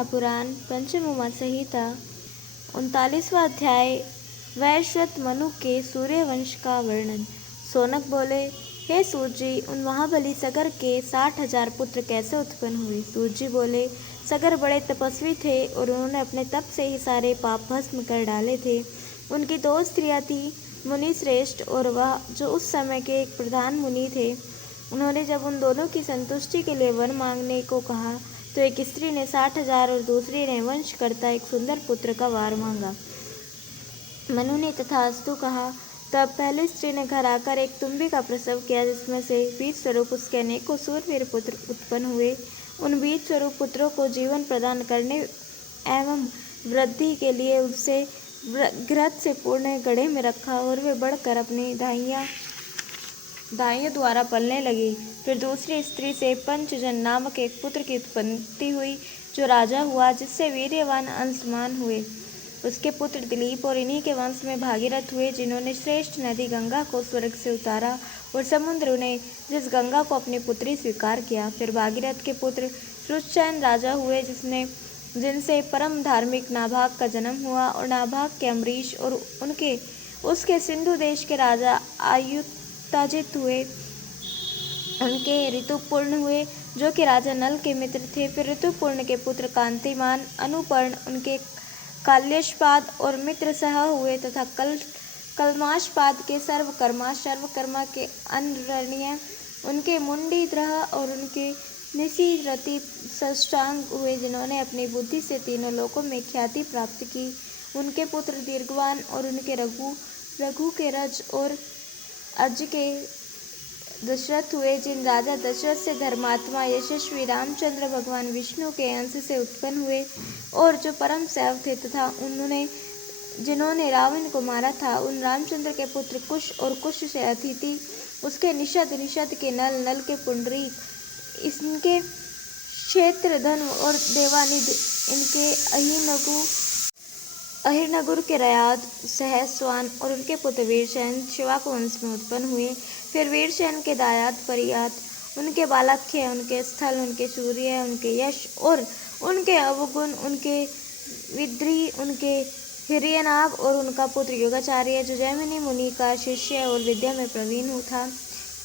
महापुराण पंचम उमा संहिता 39वां अध्याय वैश्वत मनु के सूर्यवंश का वर्णन। सोनक बोले, हे सूर्य जी, उन महाबली सगर के 60,000 पुत्र कैसे उत्पन्न हुए। सूर्य जी बोले, सगर बड़े तपस्वी थे और उन्होंने अपने तप से ही सारे पाप भस्म कर डाले थे। उनकी 2 स्त्रियां थी, मुनि श्रेष्ठ और वह जो उस समय के एक प्रधान मुनि थे। उन्होंने जब उन दोनों की संतुष्टि के लिए वर मांगने को कहा तो एक स्त्री ने 60,000 और दूसरी ने वंश करता एक सुंदर पुत्र का वर मांगा। मनु ने तथास्तु कहा। तब पहली स्त्री ने घर आकर एक तुम्बी का प्रसव किया, जिसमें से बीज स्वरूप उसके अनेकों सूरवीर पुत्र उत्पन्न हुए। उन बीज स्वरूप पुत्रों को जीवन प्रदान करने एवं वृद्धि के लिए उसे घृत से पूर्ण गड्ढे में रखा और वे बढ़कर अपनी दाइयों द्वारा पलने लगी। फिर दूसरी स्त्री से पंचजन नामक एक पुत्र की उत्पत्ति हुई, जो राजा हुआ, जिससे वीर्यवान अंशमान हुए। उसके पुत्र दिलीप और इन्हीं के वंश में भागीरथ हुए, जिन्होंने श्रेष्ठ नदी गंगा को स्वर्ग से उतारा और समुद्र ने जिस गंगा को अपनी पुत्री स्वीकार किया। फिर भागीरथ के पुत्र श्रुतसेन राजा हुए, जिनसे परम धार्मिक नाभाग का जन्म हुआ, और नाभाग के अम्बरीश और उसके सिंधु देश के राजा आयुताजित हुए। उनके ऋतुपूर्ण हुए, जो कि राजा नल के मित्र थे। फिर ऋतुपूर्ण के पुत्र कांतिमान, अनुपर्ण, उनके काल्यशपाद और मित्र सह हुए, तथा कल्माशपाद के सर्वकर्मा के अनरणीय, उनके मुंडीद्रह और उनके निशिरति सष्टांग हुए, जिन्होंने अपनी बुद्धि से तीनों लोकों में ख्याति प्राप्त की। उनके पुत्र दीर्घवान और उनके रघु के रज और अज के दशरथ हुए, जिन राजा दशरथ से धर्मात्मा यशस्वी रामचंद्र भगवान विष्णु के अंश से उत्पन्न हुए और जो परम सैव थे, तथा जिन्होंने रावण को मारा था। उन रामचंद्र के पुत्र कुश और कुश से अतिथि, उसके निषद के नल के पुंडरीक, इनके क्षेत्र धन और देवानिध, इनके अहिरनगुर के रयाद सहस्वान और उनके पुत्र वीरसेन शिवाक वंश में उत्पन्न हुए। फिर वीरसेन के दायाद परियात, उनके बालख्य, उनके स्थल, उनके सूर्य, उनके यश और उनके अवगुण, उनके विद्री, उनके हिरण्यनाभ और उनका पुत्र योगाचार्य, जो जैमिनी मुनि का शिष्य और विद्या में प्रवीण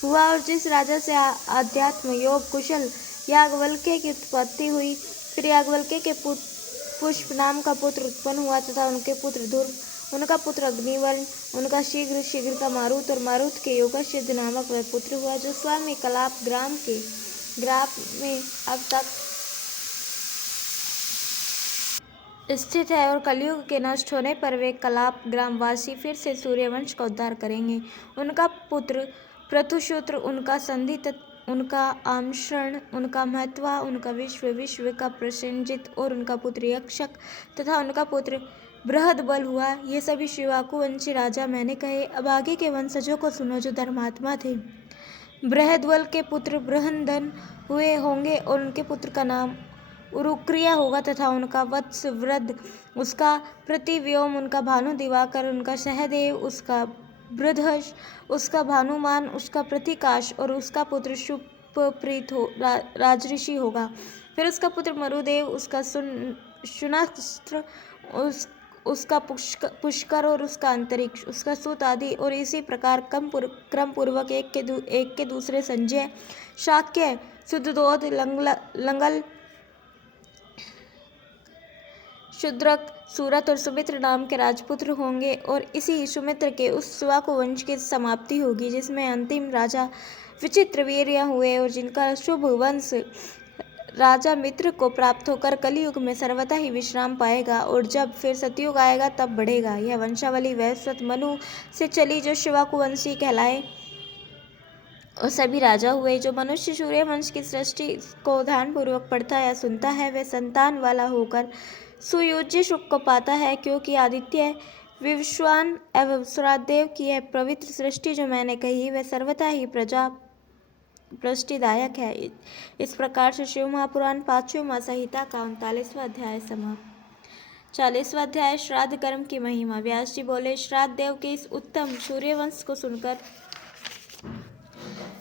हुआ, और जिस राजा से आध्यात्म योग कुशल याज्ञवल्क्य की उत्पत्ति हुई। फिर याज्ञवल्क्य के पुष्प नाम का पुत्र उत्पन्न हुआ, तथा उनके पुत्र ध्रुव, उनका पुत्र अग्निवर्ण, उनका शीघ्र का मारुत, और मारुत के योगसिद्ध नामक वह पुत्र हुआ, जो स्वामी कलाप ग्राम में अब तक स्थित है। और कलयुग के नष्ट होने पर वे कलाप ग्रामवासी फिर से सूर्यवंश का उद्धार करेंगे। उनका पुत्र पृथुसूत्र, उनका संधि, उनका आमशरण, उनका महत्वा, उनका विश्व का प्रसेनजित और उनका पुत्र यक्षक तथा उनका पुत्र बृहदबल हुआ। ये सभी शिवाकुवंशी राजा मैंने कहे। अब आगे के वंशजों को सुनो, जो धर्मात्मा थे। बृहदबल के पुत्र बृहनदन हुए होंगे और उनके पुत्र का नाम उरुक्रिया होगा, तथा उनका वत्स वृद्ध, उसका प्रतिव्योम, उनका भानु दिवाकर, उनका सहदेव, उसका बृहद्रथ, उसका भानुमान, उसका प्रतिकाश और उसका पुत्र शुभप्रीत राजऋषि होगा। फिर उसका पुत्र मरुदेव, उसका शुनस्त्र, उसका पुष्कर और उसका अंतरिक्ष, उसका सुत आदि, और इसी प्रकार क्रम पूर्वक एक के दूसरे संजय, शाक्य, शुद्धोद, लंगल, शूद्रक, सूरत और सुमित्र नाम के राजपुत्र होंगे। और इसी सुमित्र के उस शिवाकुवंश की समाप्ति होगी, जिसमें अंतिम राजा विचित्रवीर्य हुए, और जिनका शुभ वंश राजा मित्र को प्राप्त होकर कलयुग में सर्वथा ही विश्राम पाएगा, और जब फिर सतयुग आएगा तब बढ़ेगा। यह वंशावली वैश्वत मनु से चली, जो शिवाकुवंशी कहलाए। और सभी राजा हुए। जो मनुष्य सूर्यवंश की सृष्टि को ध्यानपूर्वक पढ़ता या सुनता है, वह संतान वाला होकर सुयोज्य सुख को पाता है, क्योंकि आदित्य, विश्वान एवं सूर्यदेव की यह पवित्र सृष्टि जो मैंने कही, वह सर्वथा ही पुष्टिदायक है। इस प्रकार से शिव महापुराण 5वीं उमा संहिता का 39वां अध्याय समाप्त। 40वां अध्याय श्राद्ध कर्म की महिमा। व्यास जी बोले, श्राद्ध देव के इस उत्तम सूर्यवंश को सुनकर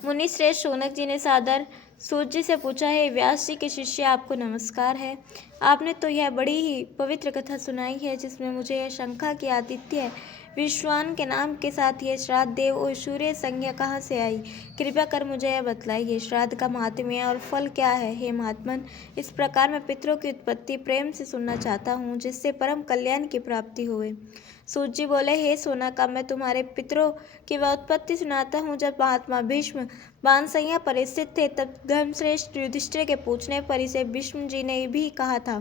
मुनि श्रेष्ठ शौनक जी ने सादर सूर्य जी से पूछा, हे व्यास जी के शिष्य, आपको नमस्कार है। आपने तो यह बड़ी ही पवित्र कथा सुनाई है, जिसमें मुझे यह शंका कि आदित्य विश्वान के नाम के साथ यह श्राद्ध देव और सूर्य संज्ञा कहाँ से आई। कृपया कर मुझे यह बतलाइए, श्राद्ध का महात्म्य और फल क्या है। हे महात्मन, इस प्रकार मैं पितरों की उत्पत्ति प्रेम से सुनना चाहता हूँ, जिससे परम कल्याण की प्राप्ति होवे। सूत जी बोले, हे सोनाका, मैं तुम्हारे पितरों की वह उत्पत्ति सुनाता हूँ। जब महात्मा भीष्म बानसैया पर स्थित थे, तब धर्मश्रेष्ठ युधिष्ठिर के पूछने पर इसे भीष्म जी ने भी कहा था।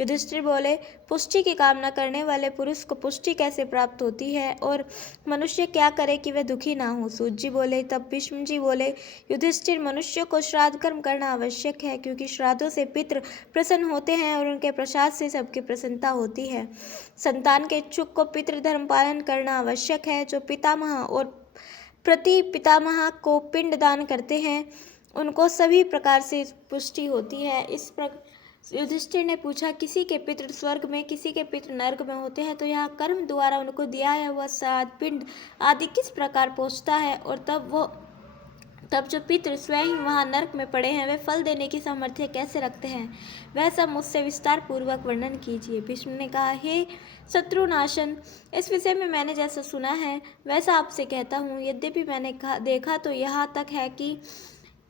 युधिष्ठिर बोले, पुष्टि की कामना करने वाले पुरुष को पुष्टि कैसे प्राप्त होती है, और मनुष्य क्या करे कि वह दुखी ना हो। सूत जी बोले, तब भीष्म जी बोले, युधिष्ठिर, मनुष्य को श्राद्ध कर्म करना आवश्यक है, क्योंकि श्राद्धों से पितृ प्रसन्न होते हैं और उनके प्रसाद से सबकी प्रसन्नता होती है। संतान के इच्छुक को पितृ धर्म पालन करना आवश्यक है। जो पितामह और प्रति पितामह को पिंड दान करते हैं, उनको सभी प्रकार से पुष्टि होती है। इस प्रकार युधिष्ठिर ने पूछा, किसी के पितृ स्वर्ग में, किसी के पितृ नरक में होते हैं, तो यह कर्म द्वारा उनको दिया हुआ श्राद्ध पिंड आदि किस प्रकार पहुँचता है, और तब जो पितृ स्वयं वहाँ नरक में पड़े हैं, वे फल देने की सामर्थ्य कैसे रखते हैं, वह सब मुझसे विस्तार पूर्वक वर्णन कीजिए। भीष्म ने कहा, हे शत्रुनाशन, इस विषय में मैंने जैसा सुना है वैसा आपसे कहता हूँ। यद्यपि मैंने देखा तो यहाँ तक है कि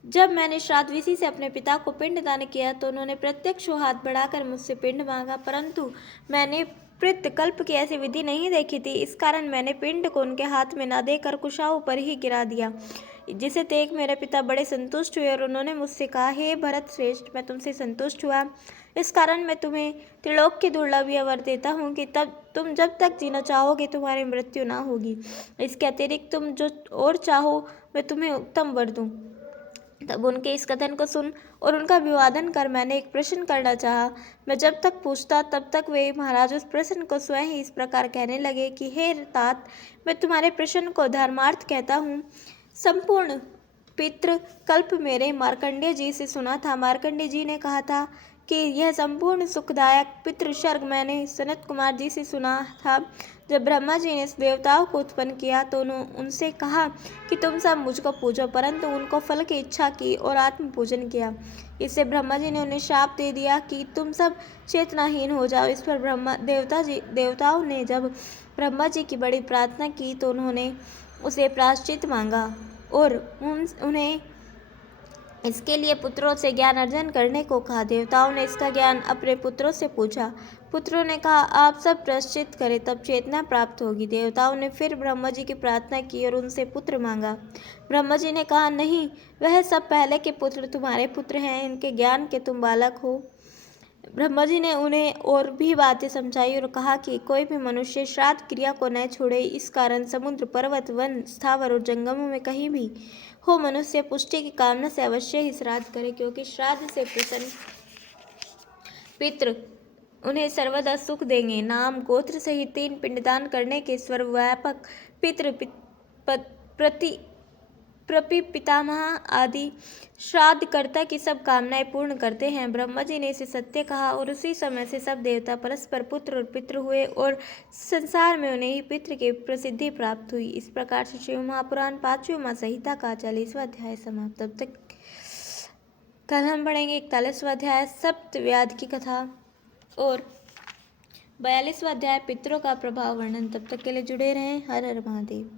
जब मैंने श्राद्ध विधि से अपने पिता को पिंड दान किया, तो उन्होंने प्रत्यक्ष हाथ बढ़ाकर मुझसे पिंड मांगा, परंतु मैंने पितृकल्प की ऐसी विधि नहीं देखी थी। इस कारण मैंने पिंड को उनके हाथ में न देकर कुशाओं पर ही गिरा दिया, जिसे देख मेरे पिता बड़े संतुष्ट हुए और उन्होंने मुझसे कहा, हे भरत श्रेष्ठ, मैं तुमसे संतुष्ट हुआ। इस कारण मैं तुम्हें त्रिलोक की दुर्लभ यह वर देता हूँ कि तब तुम जब तक जीना चाहोगे तुम्हारी मृत्यु ना होगी। इसके अतिरिक्त तुम जो और चाहो मैं तुम्हें उत्तम वर दूँ। तब उनके इस कथन को सुन और उनका अभिवादन कर मैंने एक प्रश्न करना चाहा। मैं जब तक पूछता तब तक वे महाराज उस प्रश्न को स्वयं ही इस प्रकार कहने लगे कि हे तात, मैं तुम्हारे प्रश्न को धर्मार्थ कहता हूँ। संपूर्ण पितृ कल्प मेरे मार्कंडेय जी से सुना था। मार्कंडेय जी ने कहा था कि यह संपूर्ण सुखदायक पितृ स्वर्ग मैंने सनत कुमार जी से सुना था। जब ब्रह्मा जी ने देवताओं को उत्पन्न किया तो उनसे कहा कि तुम सब मुझको पूजो, परंतु उनको फल की इच्छा की और आत्म पूजन किया। इससे ब्रह्मा जी ने उन्हें शाप दे दिया कि तुम सब चेतनाहीन हो जाओ। इस पर देवताओं ने जब ब्रह्मा जी की बड़ी प्रार्थना की तो उन्होंने उसे प्रायश्चित मांगा और उन्हें इसके लिए पुत्रों से ज्ञान अर्जन करने को कहा। देवताओं ने इसका ज्ञान अपने पुत्रों से पूछा। पुत्रों ने कहा, आप सब प्रायश्चित करें, तब चेतना प्राप्त होगी। देवताओं ने फिर ब्रह्मा जी की प्रार्थना की और उनसे पुत्र मांगा। ब्रह्मा जी ने कहा, नहीं, वह सब पहले के पुत्र तुम्हारे पुत्र हैं, इनके ज्ञान के तुम बालक हो। ब्रह्मा जी ने उन्हें और भी बातें समझाई और कहा कि कोई भी मनुष्य श्राद्ध क्रिया को न छोड़े। इस कारण समुद्र, पर्वत, वन, स्थावर और जंगमों में कहीं भी हो, मनुष्य पुष्टि की कामना से अवश्य ही श्राद्ध करे, क्योंकि श्राद्ध से प्रसन्न पितृ उन्हें सर्वदा सुख देंगे। नाम गोत्र सहित 3 पिंडदान करने के सर्वव्यापक पितृ प्रति पितामह आदि श्राद्धकर्ता की सब कामनाएं पूर्ण करते हैं। ब्रह्मा जी ने इसे सत्य कहा और उसी समय से सब देवता परस्पर पुत्र और पितृ हुए और संसार में उन्हें ही पितृ की प्रसिद्धि प्राप्त हुई। इस प्रकार से शिव महापुराण 5वीं माह संहिता का 40वां अध्याय समाप्त। तब तक कल हम पढ़ेंगे 41वां अध्याय सप्तव्याध की कथा और 42वां अध्याय पितरों का प्रभाव वर्णन। तब तक के लिए जुड़े रहें। हर हर महादेव।